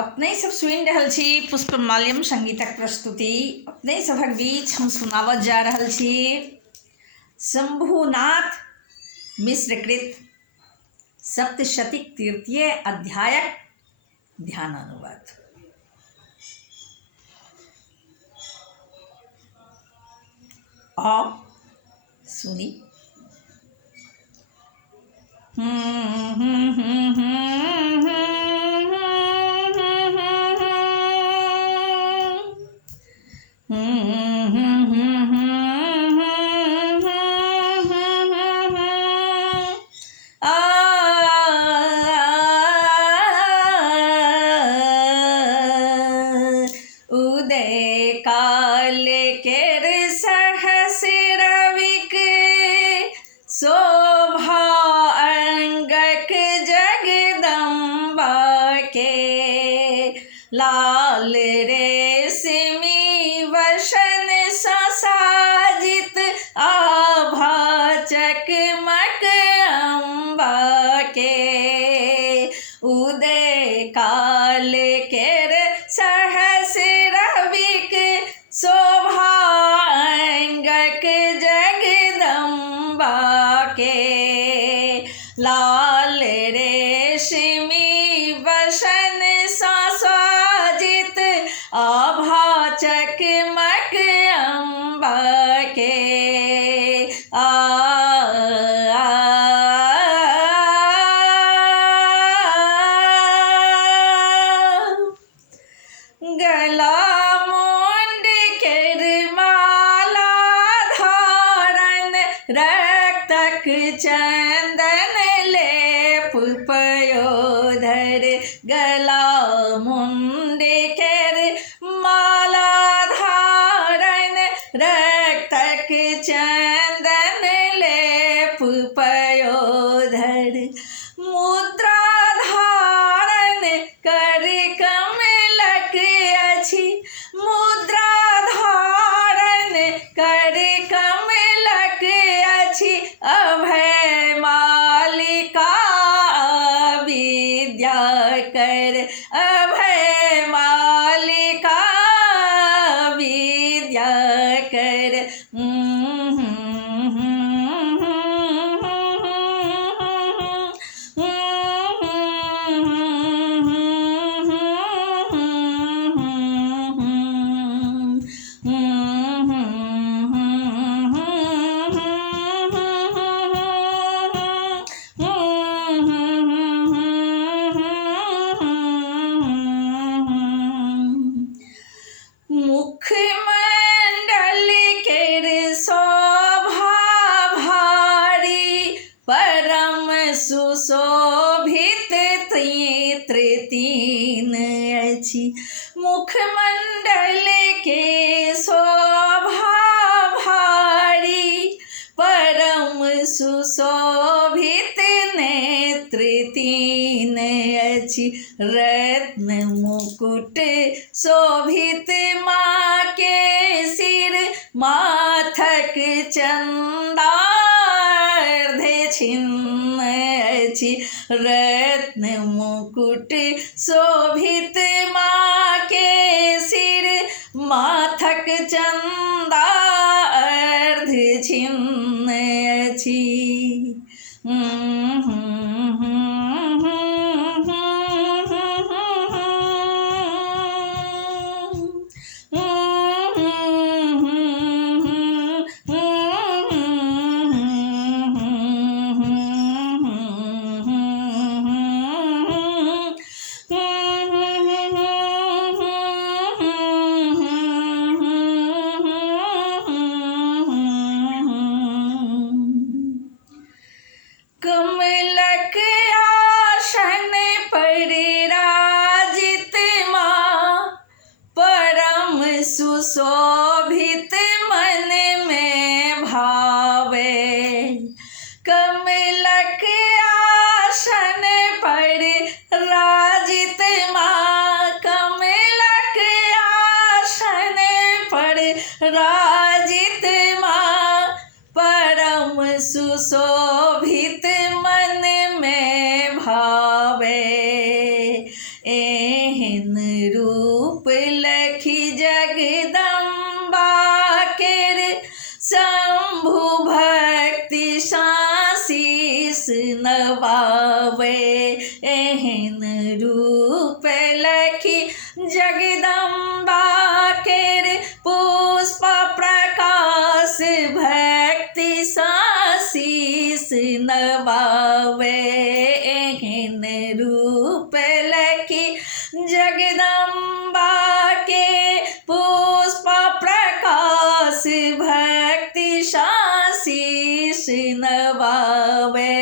अपने सब सुनि रहल छी पुष्पमाल्यम संगीतक प्रस्तुति। अपने सभक बीच हम सुनावत जा रहल छी शंभुनाथ मिश्र कृत सप्तशतीक तृतीय अध्यायक ध्यानानुवाद। आओ सुनी। उदय काल केर सहस रविक शोभा अंगक जगदम्बा के लाल रेशमी वसन ससाजित आभा चकमक अम्बा के उदय काल केर सहस रविक शोभा अंगक जगदम्बा के लाल रेशमी वसन ससाजित आभा चकमक अम्बा के गला मुंड केर माला धारण रक्तक चंदन लेप पयोधर गला मुंड केर माला धारण रक्तक चंदन लेप पयोधर मुद्रा धारण कर कमलक अछि मुद्रा धारण कर कमलक अछि अभय मालिका विद्या कर अभय मालिका विद्या कर मुखमंडल केर शोभा भारी परम सुशोभित नेत्र तीन अछि मुखमंडल के शोभा भारी परम सुशोभित नेत्र तीन अछि रत्न मुकुट शोभित माँ के सिर माथक चंदा छिन्न अछि रत्न मुकुट शोभित माँ के सिर माथक चंदा अर्ध छिन्न अछि एहन रूप लखी जगदम्बा केर पुष्प प्रकाश भक्ति सासीस नवावे एहन रूप लखी जगदम्बा के पुष्प प्रकाश भक्ति सासीस नवावे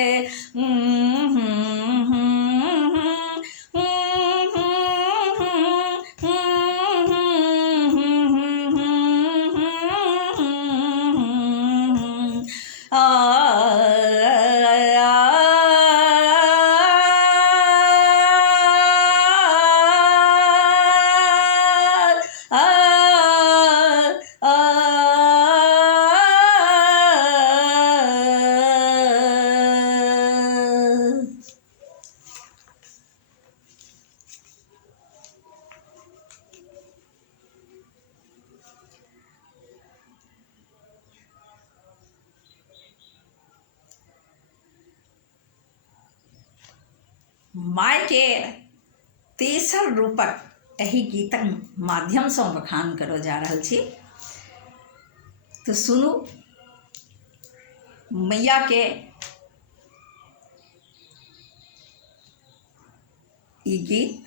माय केर तेसर रूपक एहि गीतक माध्यमसँ बखान करऽ जा रहल छी। तो सुनू मैया के ई गीत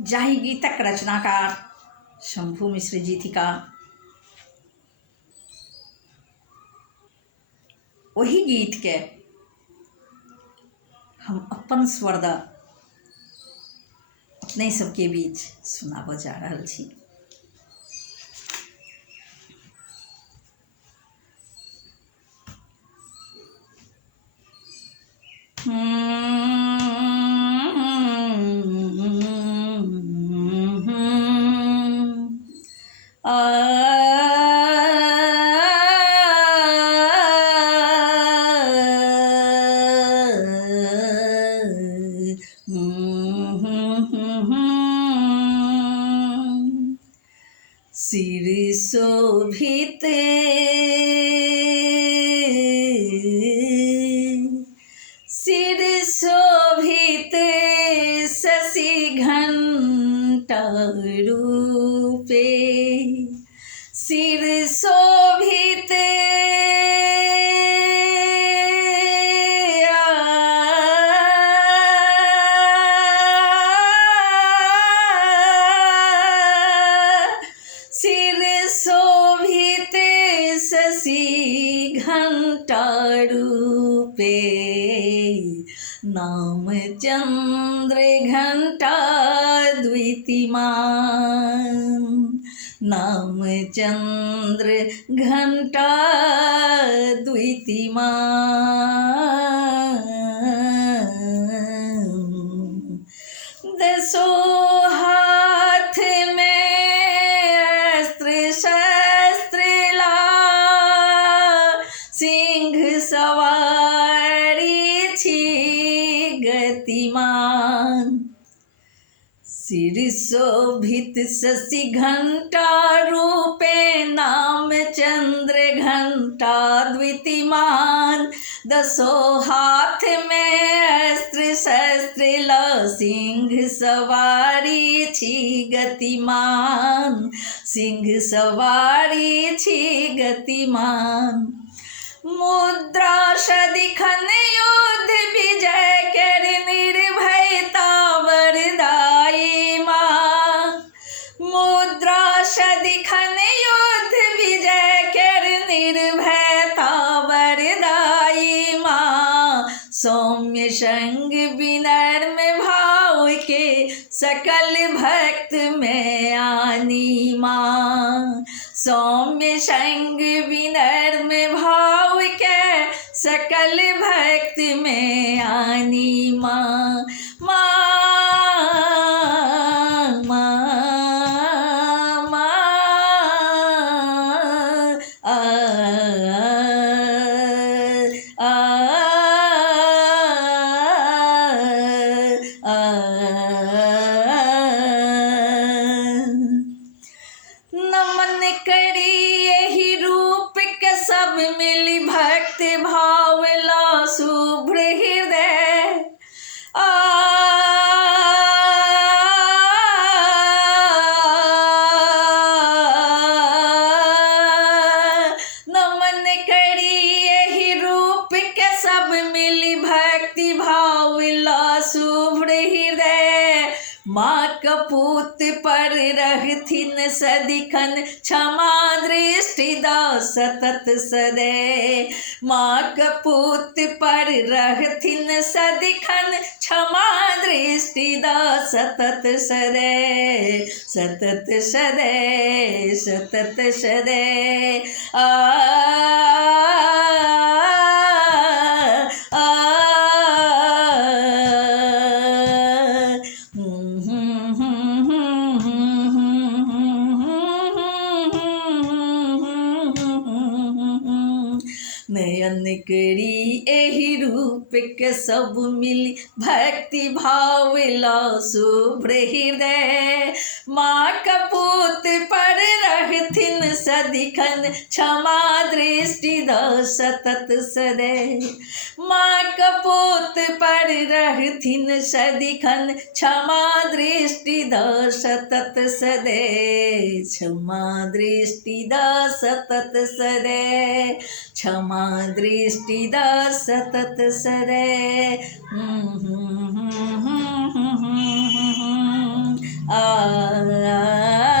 जाहि गीतक रचनाकार शंभू मिश्र जी थिका, वही गीत के हम अपन स्वर द अपने सबके बीच सुनाबऽ जा रहल छी। सिर शोभित सिर शोभित शशि घंटा रूपे सिर शोभित शशि घंटा रूपे नाम चंद्र घंटा द्वितीमान नाम चंद्र घंटा द्वितीमान दसो हाथ में अस्त्र शस्त्र ला सिंह सवारी छी गतिमान सिर शोभित शशि घंटा रूपे नाम चंद्र घंटा द्वितीमान दसो हाथ में अस्त्र शस्त्र ल सिंह सवारी छी गतिमान सिंह सवारी छी गतिमान मुद्रा सदिखन युद्ध विजय कर निर्भयता वरदाई मां मुद्रा सदिखन युद्ध विजय कर निर्भयता वरदाई मां सौम्य संग विनम्र भाव के सकल भक्त में आनी मां सौम्य संग विनम्र भाव के सकल भक्त में आनी मां नमन करी यही रूप के सब मिली भक्त भाव ला मिली भक्ति भाव शुभ्र हृदय। माँ कपूत पर रहथिन सदिखन क्षमा दृष्टि दो सतत सदै। माँ कपूत पर रहथिन सदिखन क्षमा दृष्टि दो सतत सदै। सतत सदै सतत सदै। नयन करी एहि रूप के सब मिली भक्ति भाव शुभ्र हृदय। माँ कपूत पर रहथिन सदिखन क्षमा दृष्टि दो सतत सदै। माँ कपूत पर रहथिन सदिखन क्षमा दृष्टि दो सतत सदै। क्षमा दृष्टि दो सतत सदै। क्षमा दृष्टि दो सतत सदै। आ